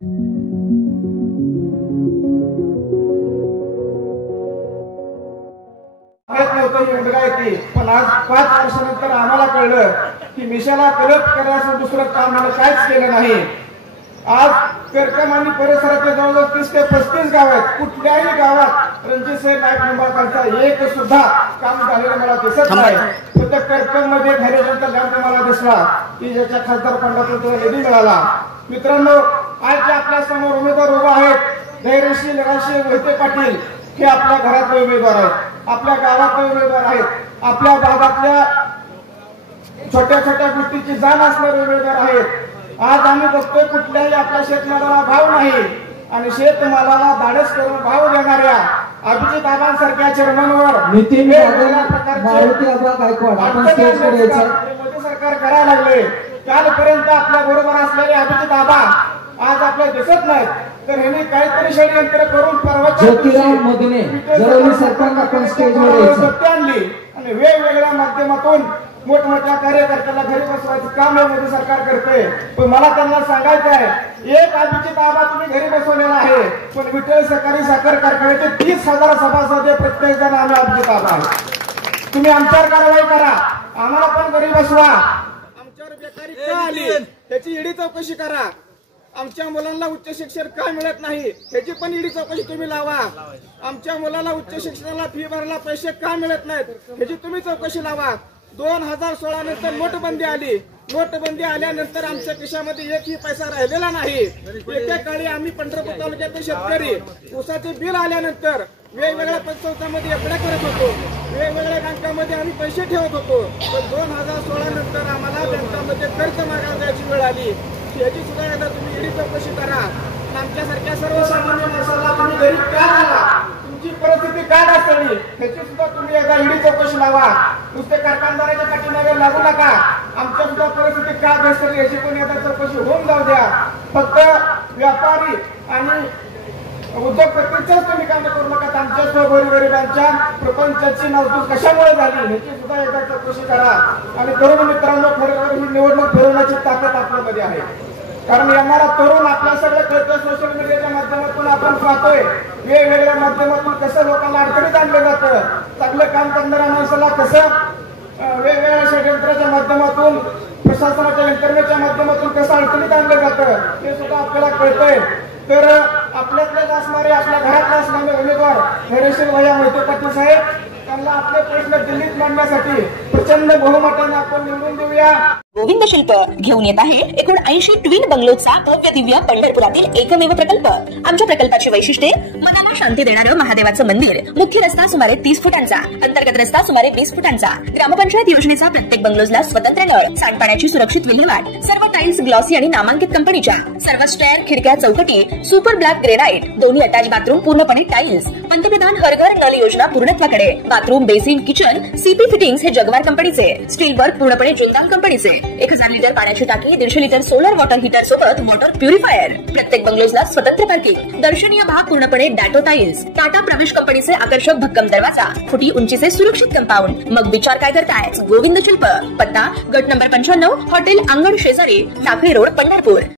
पण आज 5 वर्षानंतर आम्हाला कळलं की मिशाला कलप करायचं दुसरं काम मला काहीच केलं नाही। आज करकम आणि परिसरातले जवळजवळ 30 ते 35 गाव आहेत। कुठल्याही गावात रणजितसिंह नाईक निंबाळकरांचा एक सुद्धा काम झालेलं मला दिसत नाही। फक्त करकम मध्ये घरेजनचा लॅम्प मला दिसला की ज्याच्या खासदार फंडातून तो निधी मिळाला। मित्रांनो, आज जे आपल्या समोर उमेदवार उभा आहेत धैर्यशील राजशील मोहिते पाटील हे आपल्या घरातले उमेदवार आहेत, आपल्या गावातले उमेदवार आहेत, आपल्या भागातल्या छोट्या छोट्या गोष्टीची जाण असणारे उमेदवार आहेत। आज आम्ही बघतोय कुठल्याही आपल्या शेतमालाला भाव नाही आणि शेतमालाला धाडस करून भाव देणाऱ्या अभिजित आबांसारख्या चेअरमनवर नितीन मारुती आबा गायकवाड आपण स्टेजवर यायचं मोदी सरकार करायला लागले। कालपर्यंत आपल्या बरोबर असलेले अभिजित आबा आज आपल्याला दिसत नाहीत, तर ह्यांनी काहीतरी षडयंत्र करून ज्योतिराव मोदीने जरवली सरकारला आपण स्टेजवर यायचं आणली आणि वेगवेगळ्या माध्यमातून मोठमोठ्या कार्यकर्त्याला घरी बसवायचं काम हे मोदी सरकार करते। पण मला त्यांना सांगायचं आहे, एक अभिजित आबा तुम्ही घरी बसवलेला आहे, पण विठ्ठल सहकारी साखर कारखान्याचे 30,000 सभासद प्रत्येक जण आम्ही अभिजित आबा। तुम्ही आमच्यावर कारवाई करा, आम्हाला पण घरी बसवा। आमच्यावर बेकारी का आली त्याची ईडी चौकशी करा। आमच्या मुलांना उच्च शिक्षण का मिळत नाही त्याची पण ईडी चौकशी तुम्ही लावा। आमच्या मुलाला उच्च शिक्षणाला फी भरायला पैसे का मिळत नाहीत ह्याची तुम्ही चौकशी लावा। 2016 नंतर नोटबंदी आली, नोटबंदी आल्यानंतर आमच्या खिशामध्ये एकही पैसा राहिलेला नाही। एका काळी आम्ही पंढरपूर तालुक्यातील शेतकरी ऊसाचे बिल आल्यानंतर वेगवेगळ्या पतसंस्थांमध्ये एफड्या करत होतो, वेगवेगळ्या बँकांमध्ये आम्ही पैसे ठेवत होतो। पण 2016 नंतर आम्हाला बँकांमध्ये कर्ज मागायला जायची वेळ आली। याची सुद्धा एकदा तुम्ही ईडी चौकशी करा। आमच्यासारख्या सर्वसामान्य माणसाला तुम्ही घरी का आला, तुमची परिस्थिती काय असली त्याची सुद्धा तुम्ही एकदा ईडी चौकशी लावा। नुसते कारखानदाराच्या पाठीमागे लागू नका, आमच्या सुद्धा परिस्थिती का घसरली याची पण एकदा चौकशी होऊन जाऊ द्या। फक्त व्यापारी आणि उद्योगपतींच्याच तुम्ही काम करू नका, आमच्या गोरगरिबांच्या प्रपंचाची नासधूस कशामुळे झाली याची सुद्धा एकदा चौकशी करा। आणि तरुण मित्रांनो, खरोखर ही निवडणूक फिरवण्याची ताकद आपल्यामध्ये आहे, कारण येणारा तरुण आपल्या सगळं कळतं। सोशल मीडियाच्या माध्यमातून आपण पाहतोय वेगवेगळ्या माध्यमातून कसं लोकांना अडचणीत आणलं जातं, चांगलं काम करणाऱ्या माणसाला कसं वेगवेगळ्या षडयंत्राच्या माध्यमातून प्रशासनाच्या यंत्रणेच्या माध्यमातून कसं अडचणीत आणलं जातं हे सुद्धा आपल्याला कळतंय। तर आपल्यातलेच असणारे आपल्या घरातले असणारे उमेदवार धैर्यशील भैया मोहिते पाटील साहेब त्यांना आपले प्रश्न दिल्लीत मांडण्यासाठी प्रचंड बहुमताने आपण निवडून देऊया। गोविंद शिल्प घेऊन येत आहे एकूण 80 ट्विन बंगलोचा भव्य दिव्य पंढरपुरातील एकमेव प्रकल्प। आमच्या प्रकल्पाची वैशिष्ट्ये मनाला शांती देणारं महादेवाचं मंदिर, मुख्य रस्ता सुमारे 30 फुटांचा, अंतर्गत रस्ता सुमारे 20 फुटांचा, ग्रामपंचायत योजनेचा प्रत्येक बंगलोजला स्वतंत्र नळ, सांडपाण्याची सुरक्षित विल्हेवाट, सर्व टाइल्स ग्लॉसी आणि नामांकित कंपनीच्या, सर्व स्टेअर, खिडक्या, चौकटी सुपर ब्लॅक ग्रेनाइट, दोन्ही अटॅच बाथरूम पूर्णपणे टाइल्स, पंतप्रधान हर घर नल योजना पूर्णत्वाकडे, bathroom, basin, kitchen CP fittings हे जगवार कंपनीचे, स्टील वर्क पूर्णपणे जिंदाल कंपनीचे, 1000 लिटर पाण्याची टाकी, 150 लिटर सोलर वॉटर हीटर सोबत वॉटर प्युरिफायर, प्रत्येक बंगलोजला स्वतंत्र पार्किंग, दर्शनीय भाग पूर्णपणे डॅटो टाइल्स, टाटा प्रवेश कंपनीचे आकर्षक भक्कम दरवाजा, फुटी उंचीचे सुरक्षित कंपाऊंड। मग विचार काय करताय? गोविंद शिल्प, पत्ता गट नंबर 95, हॉटेल अंगण शेजारी, टाकळी रोड, पंढरपूर।